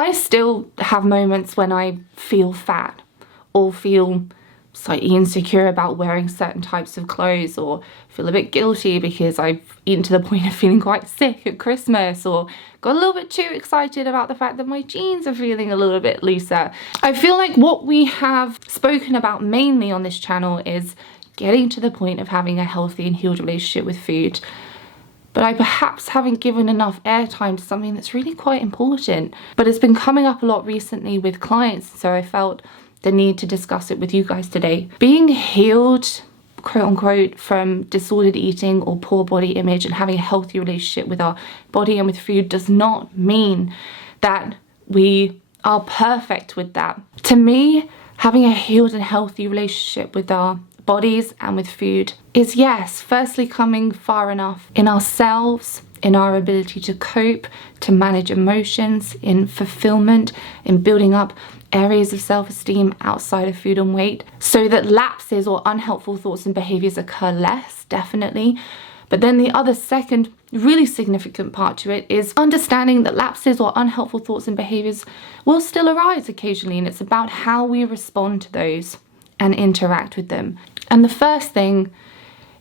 I still have moments when I feel fat or feel slightly insecure about wearing certain types of clothes, or feel a bit guilty because I've eaten to the point of feeling quite sick at Christmas, or got a little bit too excited about the fact that my jeans are feeling a little bit looser. I feel like what we have spoken about mainly on this channel is getting to the point of having a healthy and healed relationship with food. But I perhaps haven't given enough airtime to something that's really quite important. But it's been coming up a lot recently with clients, so I felt the need to discuss it with you guys today. Being healed, quote unquote, from disordered eating or poor body image and having a healthy relationship with our body and with food does not mean that we are perfect with that. To me, having a healed and healthy relationship with our bodies and with food is, yes, firstly coming far enough in ourselves, in our ability to cope, to manage emotions, in fulfillment, in building up areas of self-esteem outside of food and weight, so that lapses or unhelpful thoughts and behaviors occur less, definitely. But then the other second really significant part to it is understanding that lapses or unhelpful thoughts and behaviors will still arise occasionally, and it's about how we respond to those and interact with them. And the first thing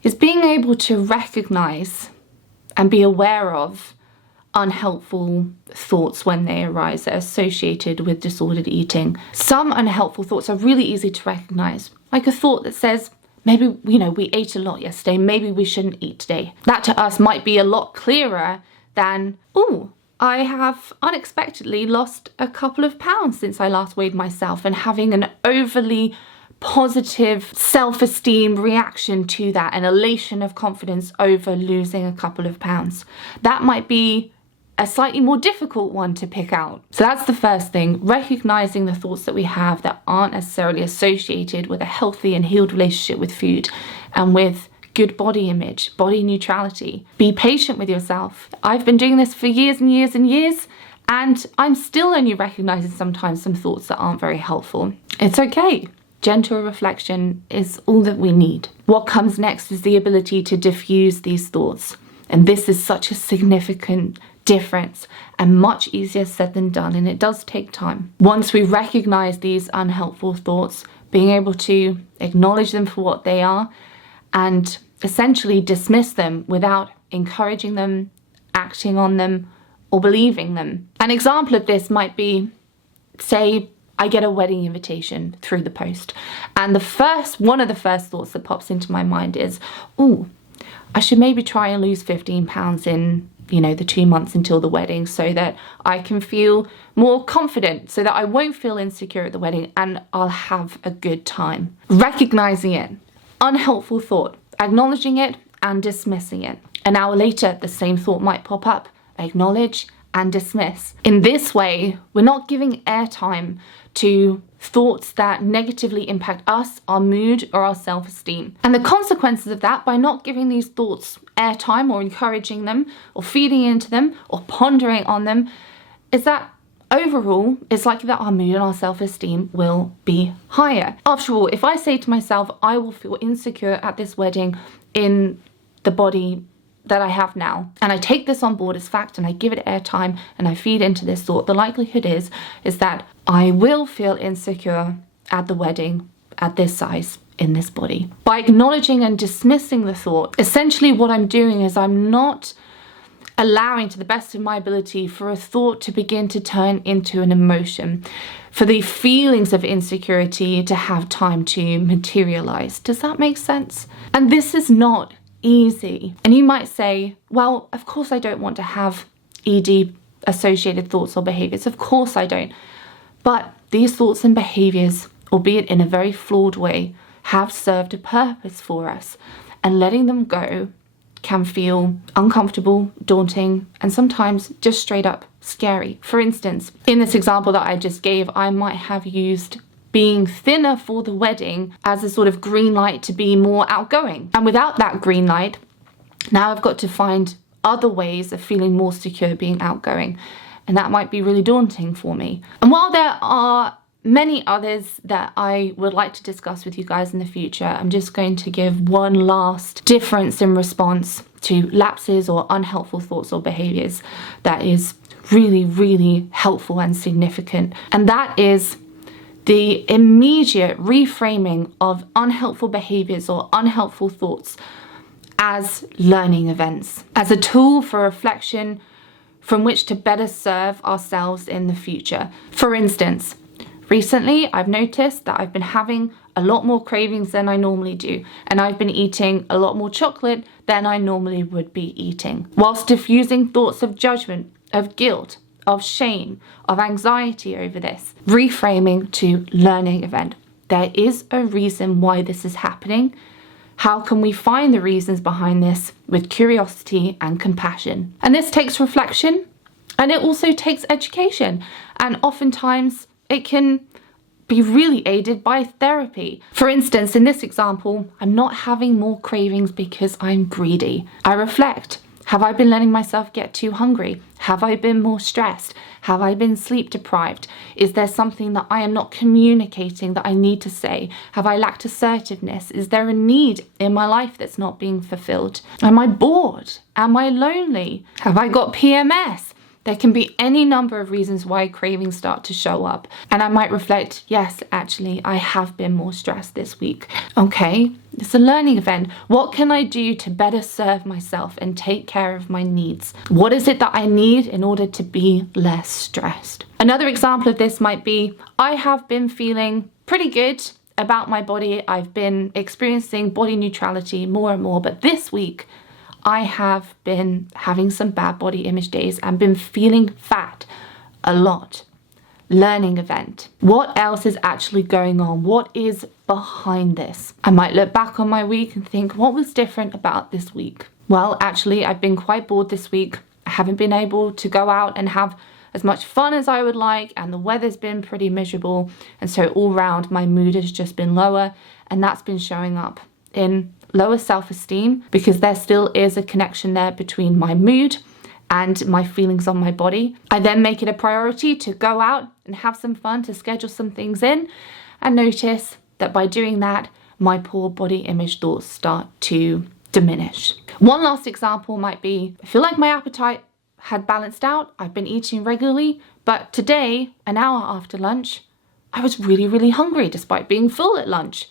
is being able to recognize and be aware of unhelpful thoughts when they arise that are associated with disordered eating. Some unhelpful thoughts are really easy to recognize, like a thought that says, maybe, we ate a lot yesterday, maybe we shouldn't eat today. That to us might be a lot clearer than, oh, I have unexpectedly lost a couple of pounds since I last weighed myself, and having an overly positive self-esteem reaction to that, an elation of confidence over losing a couple of pounds. That might be a slightly more difficult one to pick out. So that's the first thing, recognizing the thoughts that we have that aren't necessarily associated with a healthy and healed relationship with food and with good body image, body neutrality. Be patient with yourself. I've been doing this for years and years and years, and I'm still only recognizing sometimes some thoughts that aren't very helpful. It's okay. Gentle reflection is all that we need. What comes next is the ability to diffuse these thoughts. And this is such a significant difference and much easier said than done, and it does take time. Once we recognize these unhelpful thoughts, being able to acknowledge them for what they are and essentially dismiss them without encouraging them, acting on them, or believing them. An example of this might be, say, I get a wedding invitation through the post, and one of the first thoughts that pops into my mind is, oh, I should maybe try and lose 15 pounds in, the 2 months until the wedding, so that I can feel more confident, so that I won't feel insecure at the wedding and I'll have a good time. Recognizing it, unhelpful thought, acknowledging it and dismissing it. An hour later, the same thought might pop up, acknowledge and dismiss. In this way, we're not giving airtime to thoughts that negatively impact us, our mood, or our self-esteem. And the consequences of that, by not giving these thoughts airtime or encouraging them or feeding into them or pondering on them, is that overall, it's likely that our mood and our self-esteem will be higher. After all, if I say to myself, I will feel insecure at this wedding in the body that I have now, and I take this on board as fact and I give it airtime and I feed into this thought, the likelihood is that I will feel insecure at the wedding at this size in this body. By acknowledging and dismissing the thought, essentially what I'm doing is I'm not allowing, to the best of my ability, for a thought to begin to turn into an emotion, for the feelings of insecurity to have time to materialize. Does that make sense? And this is not easy. And you might say, well, of course I don't want to have ED associated thoughts or behaviors. Of course I don't. But these thoughts and behaviors, albeit in a very flawed way, have served a purpose for us. And letting them go can feel uncomfortable, daunting, and sometimes just straight up scary. For instance, in this example that I just gave, I might have used being thinner for the wedding as a sort of green light to be more outgoing. And without that green light, now I've got to find other ways of feeling more secure being outgoing. And that might be really daunting for me. And while there are many others that I would like to discuss with you guys in the future, I'm just going to give one last difference in response to lapses or unhelpful thoughts or behaviors that is really, really helpful and significant. And that is the immediate reframing of unhelpful behaviors or unhelpful thoughts as learning events, as a tool for reflection from which to better serve ourselves in the future. For instance, recently I've noticed that I've been having a lot more cravings than I normally do, and I've been eating a lot more chocolate than I normally would be eating, whilst diffusing thoughts of judgment, of guilt, of shame, of anxiety over this. Reframing to learning event. There is a reason why this is happening. How can we find the reasons behind this with curiosity and compassion? And this takes reflection, and it also takes education. And oftentimes it can be really aided by therapy. For instance, in this example, I'm not having more cravings because I'm greedy. I reflect. Have I been letting myself get too hungry? Have I been more stressed? Have I been sleep deprived? Is there something that I am not communicating that I need to say? Have I lacked assertiveness? Is there a need in my life that's not being fulfilled? Am I bored? Am I lonely? Have I got PMS? There can be any number of reasons why cravings start to show up. And I might reflect, yes, actually, I have been more stressed this week. Okay, it's a learning event. What can I do to better serve myself and take care of my needs? What is it that I need in order to be less stressed? Another example of this might be, I have been feeling pretty good about my body. I've been experiencing body neutrality more and more, but this week, I have been having some bad body image days and been feeling fat a lot. Learning event. What else is actually going on? What is behind this? I might look back on my week and think, what was different about this week? Well, actually, I've been quite bored this week. I haven't been able to go out and have as much fun as I would like, and the weather's been pretty miserable. And so all round, my mood has just been lower, and that's been showing up in lower self-esteem, because there still is a connection there between my mood and my feelings on my body. I then make it a priority to go out and have some fun, to schedule some things in, and notice that by doing that, my poor body image thoughts start to diminish. One last example might be, I feel like my appetite had balanced out. I've been eating regularly, but today, an hour after lunch, I was really, really hungry despite being full at lunch.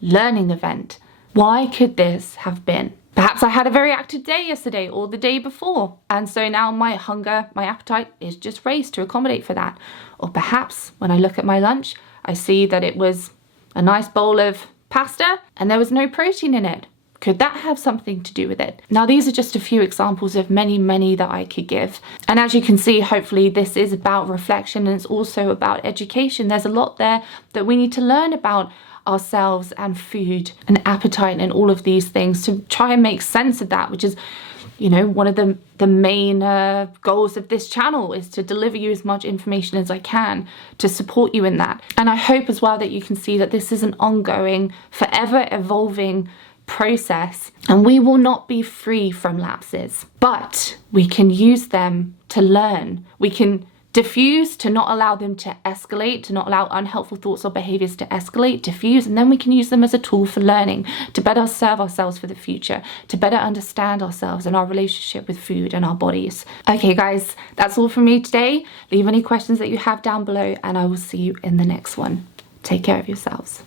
Learning event. Why could this have been? Perhaps I had a very active day yesterday or the day before, and so now my hunger, my appetite is just raised to accommodate for that. Or perhaps when I look at my lunch, I see that it was a nice bowl of pasta and there was no protein in it. Could that have something to do with it? Now, these are just a few examples of many, many that I could give. And as you can see, hopefully this is about reflection, and it's also about education. There's a lot there that we need to learn about ourselves and food and appetite and all of these things to try and make sense of that, which is, you know, one of the main goals of this channel, is to deliver you as much information as I can to support you in that. And I hope as well that you can see that this is an ongoing, forever evolving process, and we will not be free from lapses, but we can use them to learn. We can diffuse to not allow them to escalate, to not allow unhelpful thoughts or behaviors to escalate, diffuse, and then we can use them as a tool for learning, to better serve ourselves for the future, to better understand ourselves and our relationship with food and our bodies. Okay guys, that's all from me today. Leave any questions that you have down below, and I will see you in the next one. Take care of yourselves.